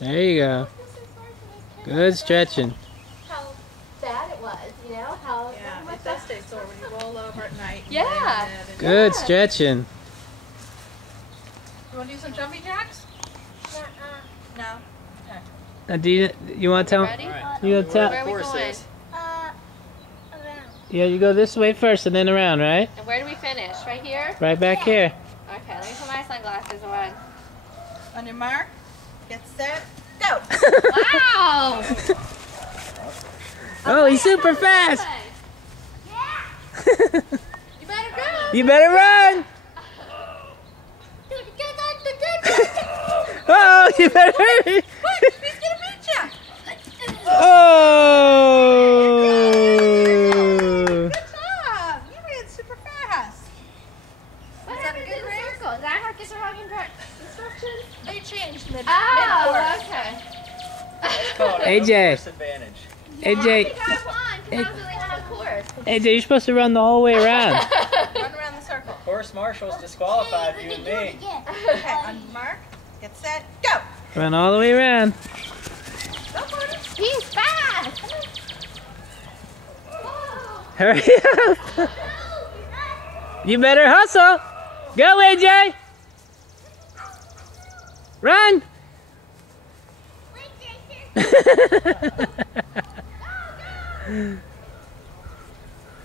There you go. Good stretching. How bad it was, you know? How Yeah, it does stay sore when you roll over at night. And Yeah. lay in bed and- Good stretching. You want to do some jumping jacks? No. Okay. Now, do you want to tell? Ready? You want to Where tell? are we going? Around. Yeah, you go this way first and then around, right? And where do we finish? Right here? Right back here. Okay, let me put my sunglasses on. On your mark, get set, go! Wow! Oh, he's super fast. You better go! You better run. Oh, you better hurry. He's gonna beat you! Oh. Good job! You ran super fast. What Is that a happened good to the race? circle? Did I not get the wrong instructions? They changed mid Oh, course. okay. AJ. Disadvantage. I AJ. think I won because I was really on course. AJ, you're supposed to run the whole way around. Run around the circle. Course marshals disqualified you and me. Okay, on your mark, get set, go! Run all the way around. Go for it. He's fast! Hurry up. You better hustle. Go, AJ. Run.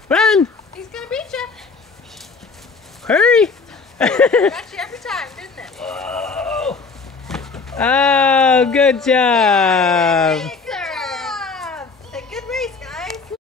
Run. He's gonna beat you. Hurry. Got you every time, didn't it? Oh, good job.